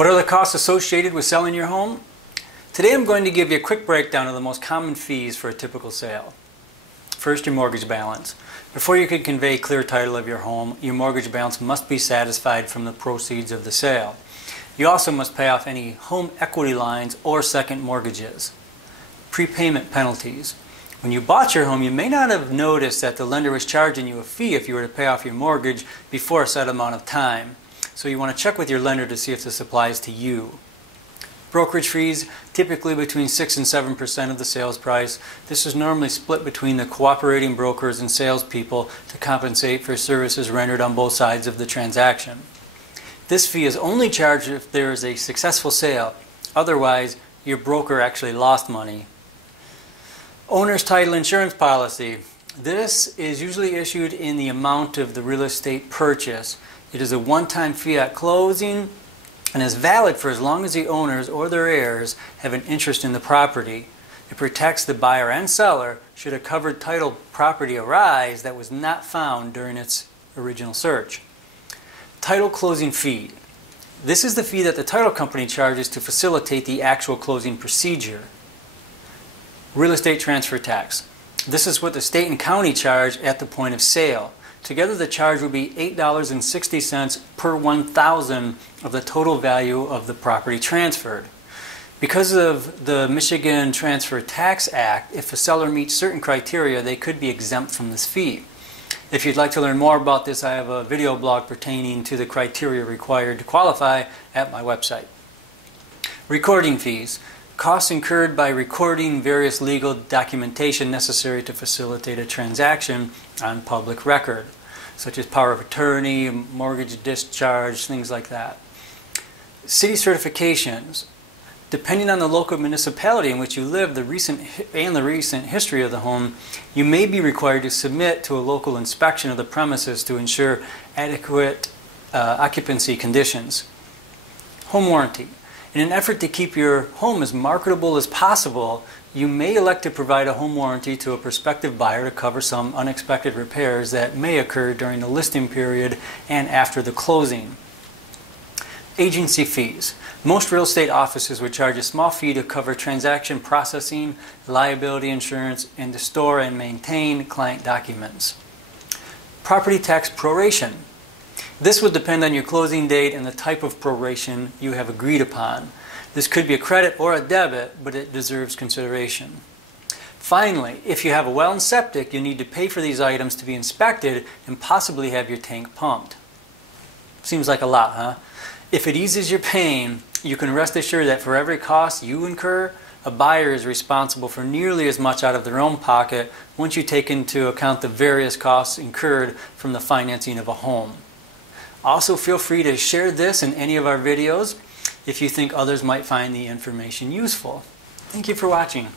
What are the costs associated with selling your home? Today I'm going to give you a quick breakdown of the most common fees for a typical sale. First, your mortgage balance. Before you can convey clear title of your home, your mortgage balance must be satisfied from the proceeds of the sale. You also must pay off any home equity lines or second mortgages. Prepayment penalties. When you bought your home, you may not have noticed that the lender was charging you a fee if you were to pay off your mortgage before a set amount of time. So you want to check with your lender to see if this applies to you. Brokerage fees, typically between 6 and 7% of the sales price. This is normally split between the cooperating brokers and salespeople to compensate for services rendered on both sides of the transaction. This fee is only charged if there is a successful sale. Otherwise, your broker actually lost money. Owner's title insurance policy. This is usually issued in the amount of the real estate purchase. It is a one-time fee at closing and is valid for as long as the owners or their heirs have an interest in the property. It protects the buyer and seller should a covered title property arise that was not found during its original search. Title closing fee. This is the fee that the title company charges to facilitate the actual closing procedure. Real estate transfer tax. This is what the state and county charge at the point of sale. Together the charge would be $8.60 per 1,000 of the total value of the property transferred. Because of the Michigan Transfer Tax Act, if a seller meets certain criteria, they could be exempt from this fee. If you'd like to learn more about this, I have a video blog pertaining to the criteria required to qualify at my website. Recording fees. Costs incurred by recording various legal documentation necessary to facilitate a transaction on public record, such as power of attorney, mortgage discharge, things like that. City certifications. Depending on the local municipality in which you live, the recent history of the home, you may be required to submit to a local inspection of the premises to ensure adequate occupancy conditions. Home warranty. In an effort to keep your home as marketable as possible, you may elect to provide a home warranty to a prospective buyer to cover some unexpected repairs that may occur during the listing period and after the closing. Agency fees. Most real estate offices would charge a small fee to cover transaction processing, liability insurance, and to store and maintain client documents. Property tax proration. This would depend on your closing date and the type of proration you have agreed upon. This could be a credit or a debit, but it deserves consideration. Finally, if you have a well and septic, you need to pay for these items to be inspected and possibly have your tank pumped. Seems like a lot, huh? If it eases your pain, you can rest assured that for every cost you incur, a buyer is responsible for nearly as much out of their own pocket once you take into account the various costs incurred from the financing of a home. Also, feel free to share this in any of our videos if you think others might find the information useful. Thank you for watching.